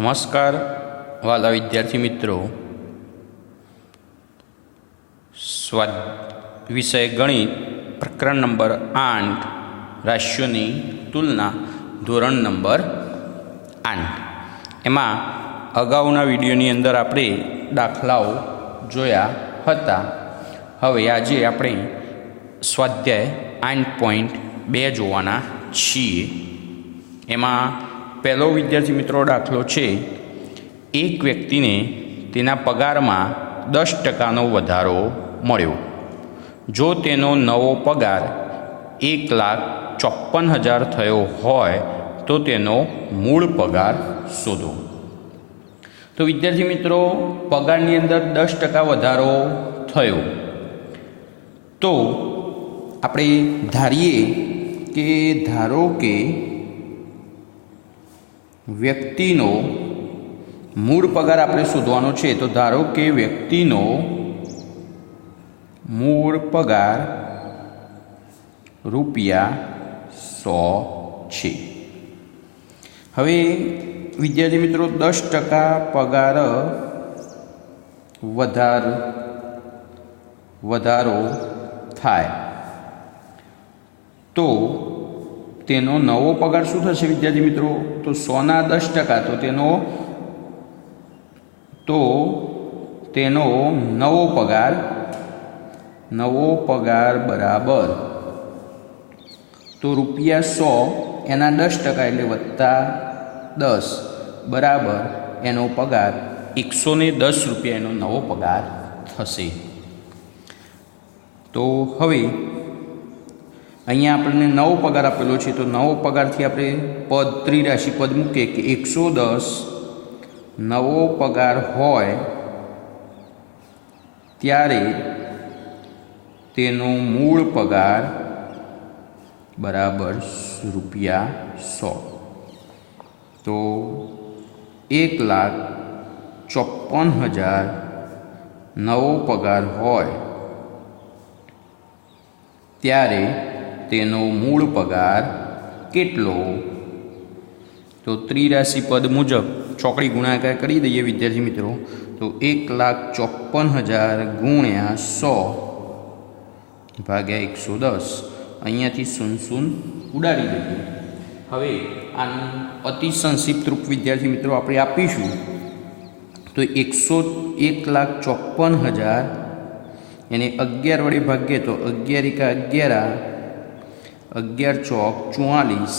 નમસ્કાર, વાલા વિદ્યાર્થી મિત્રો. સ્વાદ વિષય ગણિત, પ્રકરણ નંબર આઠ, રાશિઓની તુલના, ધોરણ નંબર આઠ. એમાં અગાઉના વિડીયોની અંદર આપણે દાખલાઓ જોયા હતા. હવે આજે આપણે સ્વાધ્યાય આઠ પોઈન્ટ બે જોવાના છીએ. એમાં પહેલો વિદ્યાર્થી મિત્રો દાખલો છે. એક વ્યક્તિને તેના પગારમાં દસ ટકાનો વધારો મળ્યો. જો તેનો નવો પગાર એક લાખ ચોપ્પન હજાર થયો હોય, તો તેનો મૂળ પગાર શોધો. તો વિદ્યાર્થી મિત્રો, પગારની અંદર દસ ટકા વધારો થયો. તો આપણે ધારીએ કે ધારો કે વ્યક્તિનો મૂળ પગાર આપણે શોધવાનો છે, તો ધારો કે વ્યક્તિનો મૂળ પગાર રૂપિયા સો છે. હવે, વિદ્યાર્થી મિત્રો, દસ ટકા પગાર વધાર, વધારો થાય. તો તેનો નવો પગાર શું થશે વિદ્યાર્થી મિત્રો? તો સોના દસ ટકા. તો તેનો તો તેનો નવો પગાર નવો પગાર બરાબર. તો રૂપિયા સો, એના દસ ટકા એટલે વત્તા દસ. બરાબર. એનો પગાર એકસો ને દસ રૂપિયા એનો નવો પગાર થશે. તો હવે અહીંયા આપણને નવો પગાર આપેલો છે. તો નવો પગારથી આપણે પદ ત્રિરાશિ પદ મૂકીએ કે એકસો દસ નવો પગાર હોય ત્યારે તેનો મૂળ પગાર બરાબર રૂપિયા સો. તો એક લાખ ચોપ્પન હજાર નવો પગાર હોય ત્યારે તેનો મૂળ પગાર કેટલો? તો ત્રિરાશિ પદ મુજબ ચોકડી ગુણાકાર કરી દઈએ વિદ્યાર્થી મિત્રો. તો એક લાખ ચોપ્પન હજાર ગુણ્યા સો ભાગ્યા એકસો દસ. અહીંયાથી સુન સુન ઉડાડી દઈએ. હવે આનું અતિ સંક્ષિપ્ત રૂપ વિદ્યાર્થી મિત્રો આપણે આપીશું. તો એકસો એક લાખ ચોપન હજાર, એને અગિયાર વડે ભાગીએ તો અગિયાર એકા અગિયાર અગિયાર ચોક ચુમ્માલીસ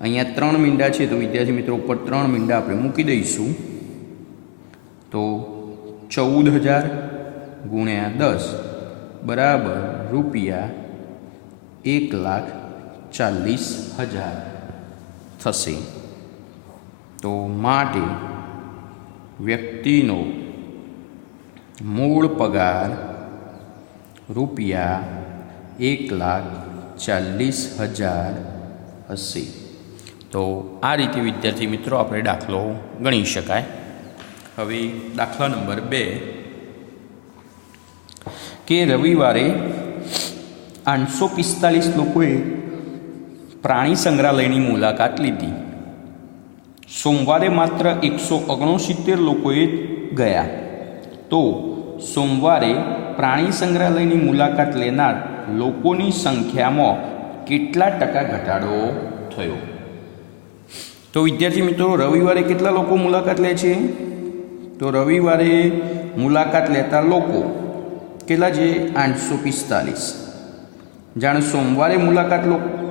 અહીંયા ત્રણ મીંડા છે, તો વિદ્યાર્થી મિત્રો ઉપર ત્રણ મીંડા આપણે મૂકી દઈશું. તો ચૌદ હજાર ગુણ્યા દસ બરાબર રૂપિયા એક લાખ ચાલીસ હજાર થશે. તો માટે વ્યક્તિનો મૂળ પગાર રૂપિયા એક લાખ ચાલીસ હજાર હશે. તો આ રીતે, વિદ્યાર્થી મિત્રો, આપણે દાખલો ગણી શકાય. હવે દાખલા નંબર બે. કે રવિવારે આઠસો પિસ્તાલીસ લોકોએ પ્રાણી સંગ્રહાલયની મુલાકાત લીધી. સોમવારે માત્ર એકસો ઓગણસિત્તેર લોકોએ ગયા. તો સોમવારે પ્રાણી સંગ્રહાલયની મુલાકાત લેનાર લોકોની સંખ્યામાં કેટલા ટકા ઘટાડો થયો? તો વિદ્યાર્થી મિત્રો, રવિવારે કેટલા લોકો મુલાકાત લે છે? તો રવિવારે મુલાકાત લેતા લોકો કેટલા છે? આઠસો પિસ્તાલીસ. જાણે સોમવારે મુલાકાત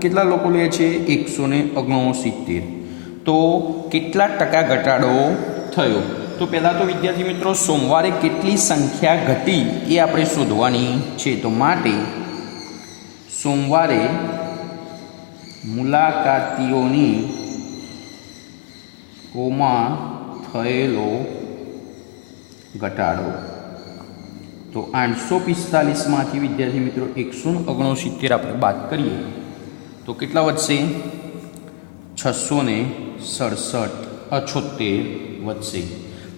કેટલા લોકો લે છે? એકસો ને ઓગણસિત્તેર. તો કેટલા ટકા ઘટાડો થયો? તો પહેલાં તો વિદ્યાર્થી મિત્રો, સોમવારે કેટલી સંખ્યા ઘટી એ આપણે શોધવાની છે. તો માટે સોમવારે મુલાકાતીઓની કોમાં થયેલો ઘટાડો. તો આઠસો પિસ્તાલીસમાંથી વિદ્યાર્થી મિત્રો એકસો ઓગણસિત્તેર આપણે વાત કરીએ. તો કેટલા વધશે? છસો ને સડસઠ અછોતેર વધશે.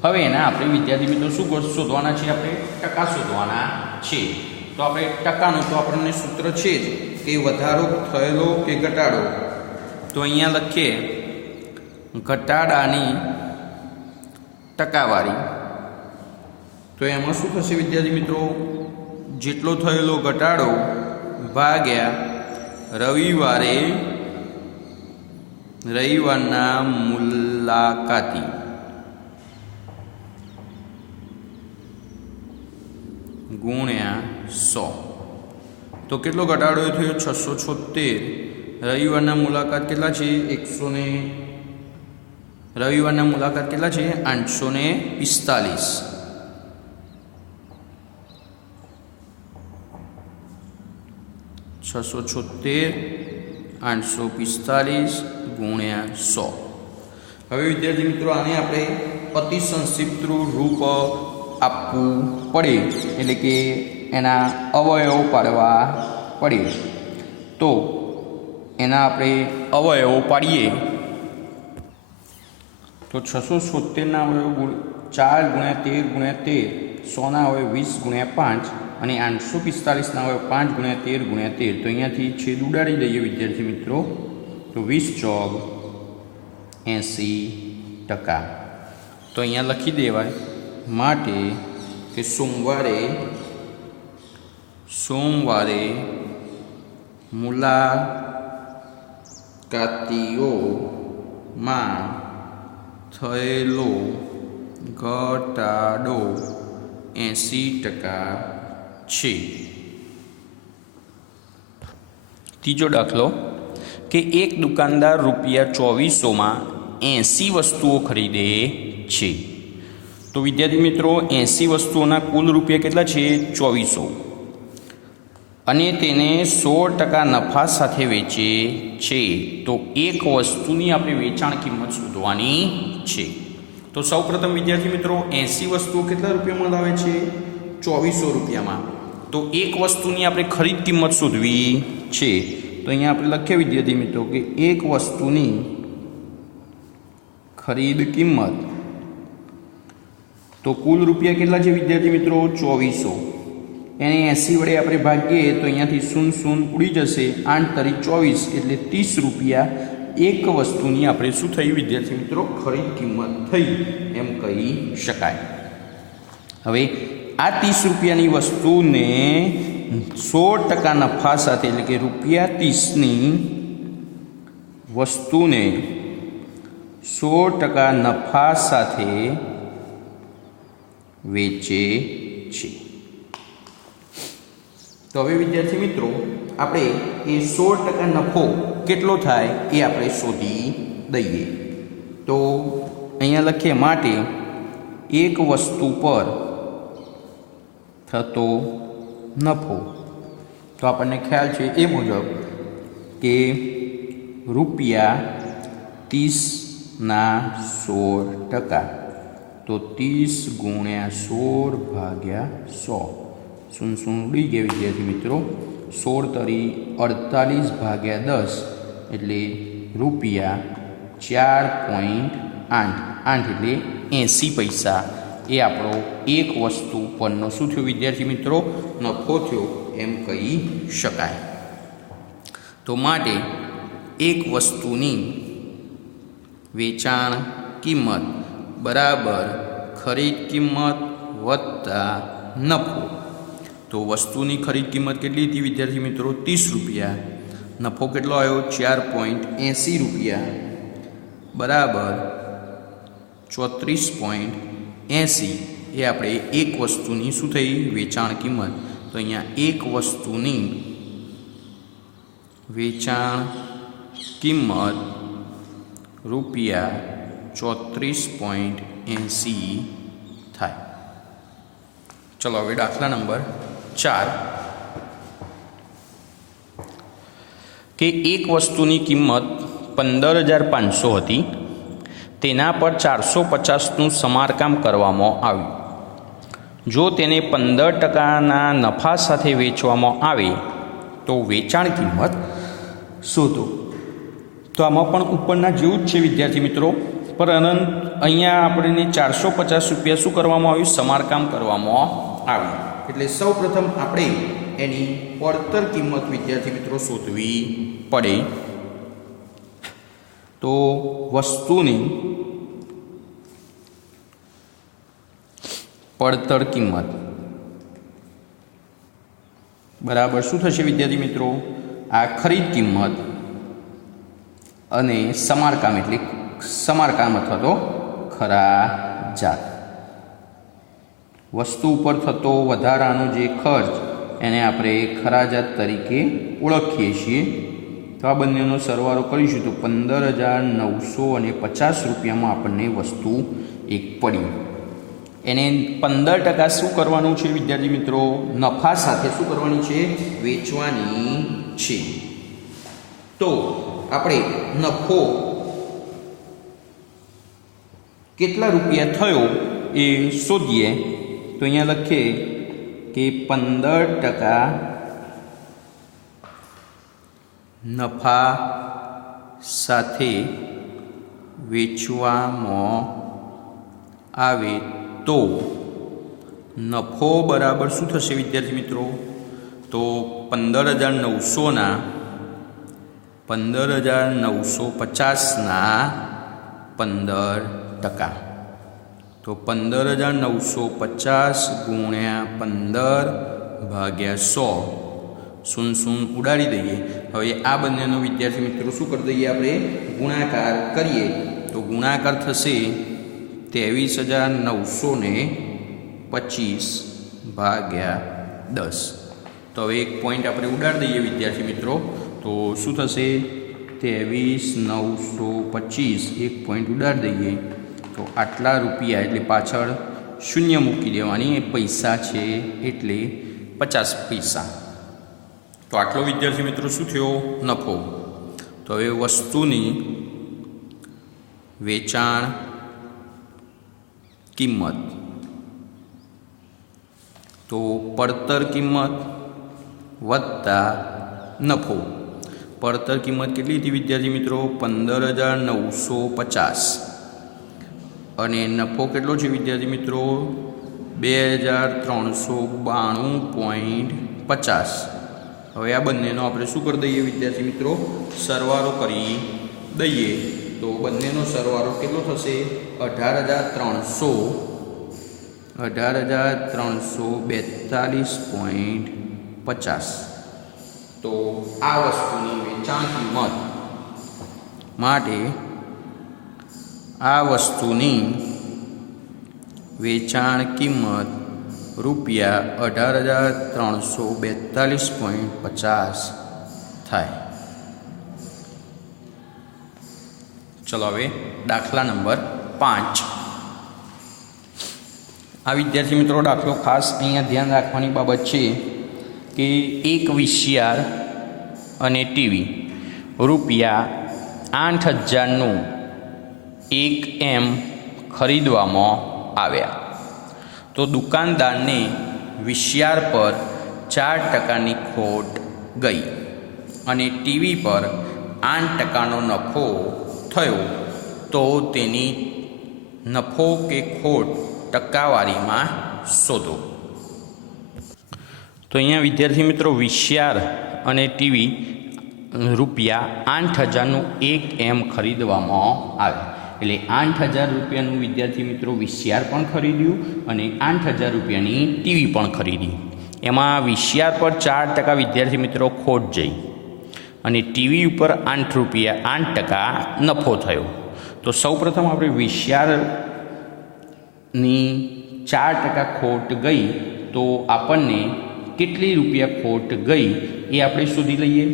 હવે એના આપણે વિદ્યાર્થી મિત્રો શું શોધવાના છે? આપણે ટકા શોધવાના છે. તો આપણે ટકાનું તો આપણને સૂત્ર છે જ કે વધારો થયેલો કે ઘટાડો. તો અહીંયા લખીએ, ઘટાડાની ટકાવારી. તો એમાં શું થશે વિદ્યાર્થી મિત્રો? જેટલો થયેલો ઘટાડો ભાગ્યા રવિવારે રવિવારના મુલાકાતી. ગુણ્યા સો. તો કેટલો ઘટાડો થયો? છસો છોતેર રવિવારના મુલાકાત કેટલા છે? એકસો ને રવિવારના મુલાકાત કેટલા છે? આઠસો ને પિસ્તાલીસ. છસો છોતેર આઠસો પિસ્તાલીસ ગુણ્યા સો. હવે વિદ્યાર્થી મિત્રો, આને આપણે અતિસંક્ષિપ્ત રૂપ આપવું પડે. એટલે કે એના અવયવો પાડવા પડે. તો એના આપણે અવયવો પાડીએ. તો છસો છોતેરના અવયવ ચાર ગુણ્યા તેર ગુણ્યા તેર, સોના અવયવ વીસ ગુણ્યા પાંચ અને આઠસો પિસ્તાલીસના અવયવ પાંચ ગુણ્યા તેર ગુણ્યા તેર. તો અહીંયાથી છેદ ઉડાડી દઈએ વિદ્યાર્થી મિત્રો. તો વીસ ચોગ એંસી ટકા. તો અહીંયા લખી દેવાય. માટે કે સોમવારે સોમવારે મુલાકાતીઓમાં થયેલો ઘટાડો એંસી ટકા છે. ત્રીજો દાખલો, કે એક દુકાનદાર રૂપિયા ચોવીસોમાં એંસી વસ્તુઓ ખરીદે છે. તો વિદ્યાર્થી મિત્રો, એંસી વસ્તુઓના કુલ રૂપિયા કેટલા છે? ચોવીસો. અને તેને સોળ ટકા નફા સાથે વેચે છે. તો એક વસ્તુની આપણે વેચાણ કિંમત શોધવાની છે. તો સૌપ્રથમ વિદ્યાર્થી મિત્રો, એંસી વસ્તુઓ કેટલા રૂપિયામાં લાવે છે? ચોવીસો રૂપિયામાં. તો એક વસ્તુની આપણે ખરીદ કિંમત શોધવી છે. તો અહીંયા આપણે લખીએ વિદ્યાર્થી મિત્રો કે એક વસ્તુની ખરીદ કિંમત તો કુલ રૂપિયા કેટલા છે વિદ્યાર્થી મિત્રો? ચોવીસો. એને એંસી વડે આપણે ભાગીએ તો અહીંયાથી શૂન શૂન ઉડી જશે. આઠ તારીખ ચોવીસ એટલે ત્રીસ રૂપિયા. એક વસ્તુની આપણે શું થઈ? વિદ્યાર્થી મિત્રો ખરીદ કિંમત થઈ. એમ કહી શકાય. હવે આ ત્રીસ રૂપિયાની વસ્તુને સો ટકા નફા સાથે એટલે કે રૂપિયા ત્રીસની વસ્તુને સો ટકા નફા સાથે વેચે છે તો હવે વિદ્યાર્થી મિત્રો, આપણે એ સોળ ટકા નફો કેટલો થાય એ આપણે શોધી દઈએ. તો અહીંયા લખીએ, માટે એક વસ્તુ પર થતો નફો. તો આપણને ખ્યાલ છે એ મુજબ કે રૂપિયા ત્રીસના સોળ ટકા. તો ત્રીસ ગુણ્યા સોળ ભાગ્યા સો. શું શું ઉડી ગયા વિદ્યાર્થી મિત્રો. સોળ તરી અડતાલીસ ભાગ્યા દસ એટલે રૂપિયા ચાર પોઈન્ટ આઠ. આઠ એટલે એંસી પૈસા. એ આપણો એક વસ્તુ પરનો શું થયો વિદ્યાર્થી મિત્રો? નફો થયો એમ કહી શકાય. તો માટે એક વસ્તુની વેચાણ કિંમત બરાબર ખરીદ કિંમત વત્તા નફો. તો વસ્તુની ખરીદ કિંમત કેટલી હતી વિદ્યાર્થી મિત્રો? ત્રીસ રૂપિયા. નફો કેટલો આવ્યો? ચાર પોઈન્ટ એંસી રૂપિયા. બરાબર ચોત્રીસ પોઈન્ટ એંસી. એ આપણે એક વસ્તુની શું થઈ? વેચાણ કિંમત. તો અહીંયા એક વસ્તુની વેચાણ કિંમત રૂપિયા ચોત્રીસ પોઈન્ટ એંસી થાય. ચલો હવે દાખલા નંબર ચાર. કે એક વસ્તુની કિંમત પંદર હજાર પાંચસો હતી, તેના પર ચારસો પચાસનું સમારકામ કરવામાં આવ્યું. જો તેને પંદર ટકાના નફા સાથે વેચવામાં આવે, તો વેચાણ કિંમત શોધો. તો આમાં પણ ઉપરના જેવું જ છે વિદ્યાર્થી મિત્રો. પરંતુ અહીંયા આપણને ચારસો પચાસ રૂપિયા શું કરવામાં આવ્યું? સમારકામ કરવામાં આવ્યું. એટલે સૌ પ્રથમ આપણે એની પડતર કિંમત વિદ્યાર્થી મિત્રો શોધવી પડે. તો વસ્તુની પડતર કિંમત. બરાબર, શું થશે વિદ્યાર્થી મિત્રો? આ ખરીદ કિંમત અને સમારકામ એટલે સમારકામ અથવા તો ખરાજાત વસ્તુ ઉપર થતો વધારાનો જે ખર્ચ એને આપણે ખરાજાત તરીકે ઓળખીએ છીએ. તો આ બંનેનો સરવાળો કરીશું તો પંદર હજાર નવસો અને પચાસ રૂપિયામાં આપણને વસ્તુ એક પડી. એને પંદર ટકા શું કરવાનું છે વિદ્યાર્થી મિત્રો? નફા સાથે શું કરવાની છે? વેચવાની છે. તો આપણે નફો કેટલા રૂપિયા થયો એ શોધીએ? તો અહીંયા લખીએ કે પંદર ટકા નફા સાથે વેચવામાં આવે તો નફો બરાબર શું થશે વિદ્યાર્થી મિત્રો? તો પંદર હજાર નવસોના પંદર હજાર નવસો પચાસના પંદર ટકા તો પંદર હજાર નવસો પચાસ ગુણ્યા પંદર ભાગ્યા સો શૂન શૂન ઉડાડી દઈએ હવે આ બંનેનો વિદ્યાર્થી મિત્રો શું કરી દઈએ આપણે ગુણાકાર કરીએ તો ગુણાકાર થશે ત્રેવીસ હજાર નવસો ને પચીસ ભાગ્યા દસ તો હવે એક પોઈન્ટ આપણે ઉડાડી દઈએ વિદ્યાર્થી મિત્રો તો શું થશે ત્રેવીસ નવસો પચીસ એક પોઈન્ટ ઉડાડી દઈએ તો આટલા રૂપિયા એટલે પાછળ શૂન્ય મૂકી દેવાની. એ પૈસા છે એટલે પચાસ પૈસા. તો આટલો વિદ્યાર્થી મિત્રો શું થયો? નફો. તો હવે વસ્તુની વેચાણ કિંમત. તો પડતર કિંમત વત્તા નફો. પડતર કિંમત કેટલી હતી વિદ્યાર્થી મિત્રો? પંદર હજાર નવસો પચાસ. અને નફો કેટલો છે, વિદ્યાર્થી મિત્રો? બે હજાર ત્રણસો બાણું પોઈન્ટ પચાસ. હવે આ બંનેનો આપણે શું કરી દઈએ, વિદ્યાર્થી મિત્રો? સરવાળો કરી દઈએ. તો બંનેનો સરવાળો કેટલો થશે? અઢાર હજાર ત્રણસો. અઢાર હજાર ત્રણસો બેતાલીસ પોઈન્ટ પચાસ. તો આ વસ્તુની વેચાણ કિંમત માટે આ વસ્તુની વેચાણ કિંમત રૂપિયા અઢાર હજાર ત્રણસો બેતાલીસ પોઈન્ટ પચાસ થાય. ચલો હવે દાખલા નંબર પાંચ. આ વિદ્યાર્થી મિત્રો, દાખલો ખાસ અહીંયા ધ્યાન રાખવાની બાબત છે કે એક વીસીઆર અને ટીવી રૂપિયા આઠ હજારનું એક એમ ખરીદવામાં આવ્યા. તો દુકાનદારને વિશિયાર પર ચાર ટકાની ખોટ ગઈ અને ટીવી પર આઠ ટકાનો નફો થયો તો તેની નફો કે ખોટ ટકાવારીમાં શોધો. તો અહીંયા વિદ્યાર્થી મિત્રો વિશિયાર અને ટીવી રૂપિયા આઠ હજારનું એક એમ ખરીદવામાં આવે એટલે આઠ હજાર રૂપિયાનું વિદ્યાર્થી મિત્રો વિસીઆર પણ ખરીદ્યું અને આઠ હજાર રૂપિયાની ટીવી પણ ખરીદી. એમાં વિશિયાર પર ચાર ટકા વિદ્યાર્થી મિત્રો ખોટ જઈ. અને ટીવી ઉપર આઠ રૂપિયા, આઠ ટકા નફો થયો. તો સૌપ્રથમ આપણે વિશિયારની ચાર ટકા ખોટ ગઈ તો આપણને કેટલી રૂપિયા ખોટ ગઈ એ આપણે શોધી લઈએ.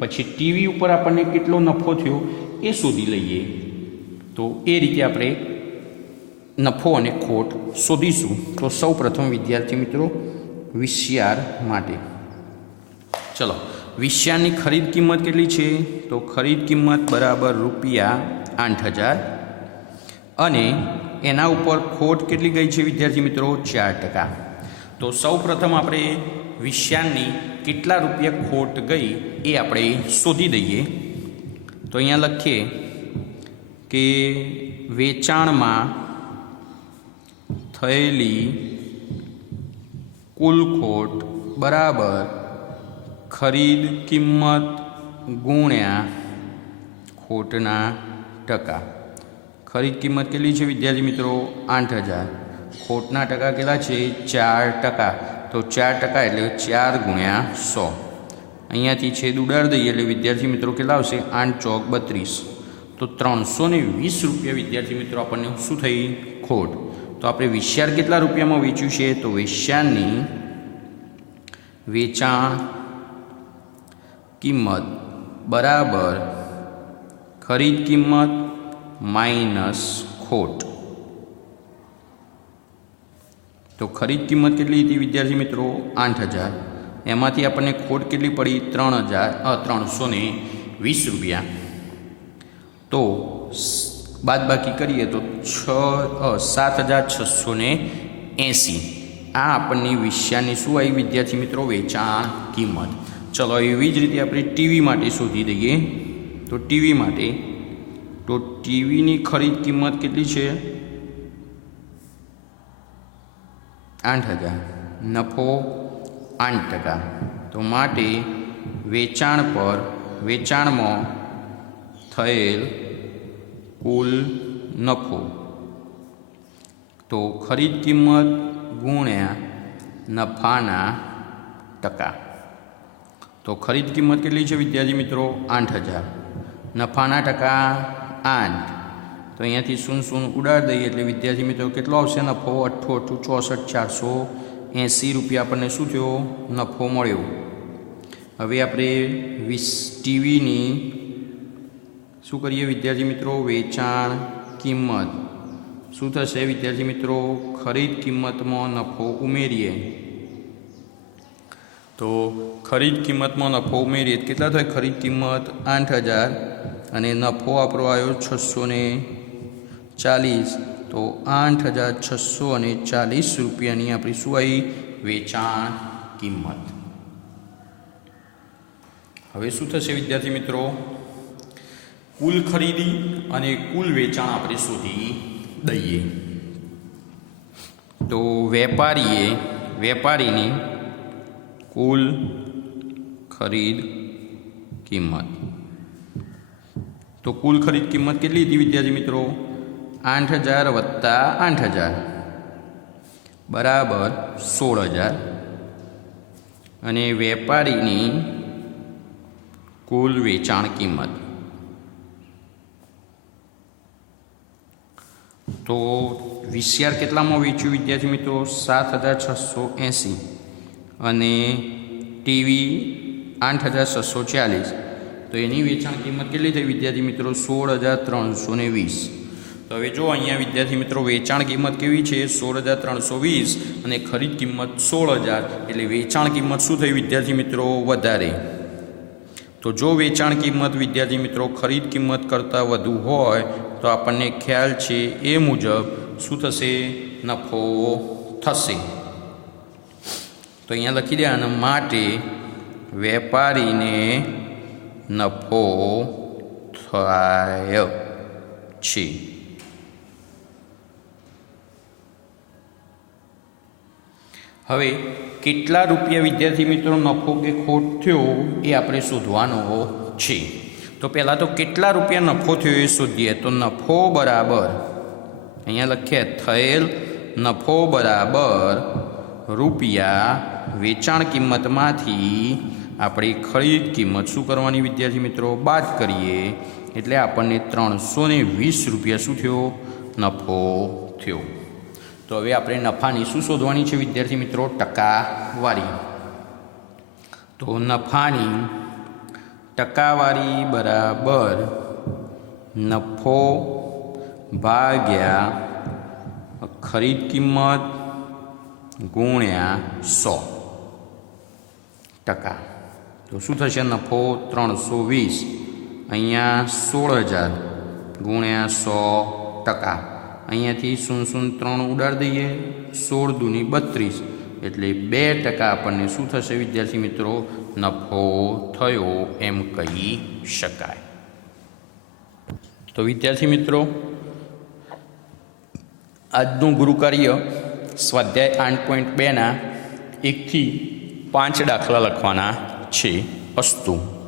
પછી ટીવી ઉપર આપણને કેટલો નફો થયો એ શોધી લઈએ. તો એ રીતે આપણે નફો અને ખોટ શોધીશું. તો સૌ પ્રથમ વિદ્યાર્થી મિત્રો, વિશિયાર માટે. ચલો, વિશિયારની ખરીદ કિંમત કેટલી છે? તો ખરીદ કિંમત બરાબર રૂપિયા આઠ હજાર અને એના ઉપર ખોટ કેટલી ગઈ છે વિદ્યાર્થી મિત્રો? ચાર ટકા. તો સૌ પ્રથમ આપણે વિશ્યાની કેટલા રૂપિયા ખોટ ગઈ એ આપણે શોધી દઈએ. તો અહીંયા લખીએ કે વેચાણમાં થયેલી કુલ ખોટ બરાબર ખરીદ કિંમત ગુણ્યા ખોટના ટકા. ખરીદ કિંમત કેટલી છે વિદ્યાર્થી મિત્રો? આઠ હજાર. ખોટના ટકા કેટલા છે? ચાર ટકા. તો ચાર ટકા એટલે ચાર ગુણ્યા સો. અહીંયાથી છેદ ઉડાડી દઈએ એટલે વિદ્યાર્થી મિત્રો કેટલા આવશે? આઠ ચોક બત્રીસ. તો ત્રણસો ને વીસ રૂપિયા વિદ્યાર્થી મિત્રો આપણને શું થઈ? ખોટ. તો આપણે વિશ્યાર કેટલા રૂપિયામાં વેચ્યું છે? તો વેશ્યાની વેચાણ કિંમત બરાબર ખરીદ કિંમત માઇનસ ખોટ. તો ખરીદ કિંમત કેટલી હતી વિદ્યાર્થી મિત્રો? આઠ હજાર. એમાંથી આપણને ખોટ કેટલી પડી? ત્રણ હજાર ત્રણસો વીસ રૂપિયા. તો બાદ બાકી કરીએ તો છ સાત હજાર છસો ને એંસી. આ આપણને વિષયાની શું આવી? વિદ્યાર્થી મિત્રો, વેચાણ કિંમત. ચલો, એવી જ રીતે આપણે ટીવી માટે શોધી દઈએ. તો ટીવી માટે, તો ટીવીની ખરીદ કિંમત કેટલી છે? આઠ હજાર. નફો આઠ ટકા. તો માટે વેચાણ પર, વેચાણમાં થયેલ કુલ નફો. તો ખરીદ કિંમત ગુણ્યા નફાના ટકા. તો ખરીદ કિંમત કેટલી છે વિદ્યાર્થી મિત્રો? આઠ હજાર. નફાના ટકા આઠ. તો અહીંયાથી શૂન શૂન ઉડાડી દઈએ એટલે વિદ્યાર્થી મિત્રો કેટલો આવશે નફો? અઠ્ઠો અઠ્ઠું, ચોસઠ, ચારસો એંસી રૂપિયા આપણને શું થયો? નફો મળ્યો. હવે આપણે વીસ ટીવીની શું કરીએ વિદ્યાર્થી મિત્રો? વેચાણ કિંમત. શું થશે વિદ્યાર્થી મિત્રો? ખરીદ કિંમતમાં નફો ઉમેરીએ. તો ખરીદ કિંમતમાં નફો ઉમેરીએ કેટલા થાય? ખરીદ કિંમત આઠ હજાર અને નફો આપણો આવ્યો છસો ને ચાલીસ. તો આઠ હજાર છસો અને ચાલીસ રૂપિયાની આપણી શું આવી? વેચાણ કિંમત. હવે શું થશે વિદ્યાર્થી મિત્રો? કુલ ખરીદી અને કુલ વેચાણ આપણે શોધી દઈએ. તો વેપારીએ, વેપારીની કુલ ખરીદ કિંમત. તો કુલ ખરીદ કિંમત કેટલી હતી વિદ્યાર્થી મિત્રો? આઠ હજાર વત્તા આઠ હજાર. બરાબર સોળ હજાર. અને વેપારીની કુલ વેચાણ કિંમત. તો વીસીઆર કેટલામાં વેચ્યું વિદ્યાર્થી મિત્રો? સાત હજાર છસો એંસી. અને ટીવી આઠ હજાર છસો ચાલીસ. તો એની વેચાણ કિંમત કેટલી થઈ વિદ્યાર્થી મિત્રો? સોળ હજાર ત્રણસો ને વીસ. તો હવે જો અહીંયા વિદ્યાર્થી મિત્રો વેચાણ કિંમત કેવી છે? સોળ હજાર ત્રણસો વીસ અને ખરીદ કિંમત સોળ હજાર. એટલે વેચાણ કિંમત શું થઈ વિદ્યાર્થી મિત્રો? વધારે. તો જો વેચાણ કિંમત વિદ્યાર્થી મિત્રો ખરીદ કિંમત કરતાં વધુ હોય તો આપણને ખ્યાલ છે એ મુજબ શું થશે? નફો થશે. તો અહીંયા લખી દેવાના માટે વેપારીને નફો થાય છે. હવે, કેટલા રૂપિયા વિદ્યાર્થી મિત્રો નફો કે ખોટ થયો એ આપણે શોધવાનો છે. તો પહેલાં તો કેટલા રૂપિયા નફો થયો એ શોધીએ? તો નફો બરાબર, અહીંયા લખીએ, થયેલ નફો બરાબર રૂપિયા વેચાણ કિંમતમાંથી આપણી ખરીદ કિંમત શું કરવાની વિદ્યાર્થી મિત્રો? બાદ કરીએ. એટલે આપણને ત્રણસો ને વીસ રૂપિયા શું થયો? નફો થયો. તો હવે આપણે નફાની શું શોધવાની છે વિદ્યાર્થી મિત્રો? ટકાવારી. તો નફાની ટકાવારી બરાબર નફો ભાગ્યા ખરીદ કિંમત ગુણ્યા સો ટકા. તો શું થશે? નફો ત્રણસો વીસ. અહીંયા સોળ હજાર ગુણ્યા સો ટકા. અહીંયાથી શૂન્ય શૂન્ય ત્રણ ઉડાડી દઈએ. સોળ દૂની બત્રીસ. એટલે બે ટકા આપણને શું થશે, વિદ્યાર્થી મિત્રો? નફો થયો એમ કહી શકાય. તો વિદ્યાર્થી મિત્રો, આજનું ગુરુકાર્ય સ્વાધ્યાય આઠ પોઈન્ટ બેના એકથી પાંચ દાખલા લખવાના છે અસ્તુ.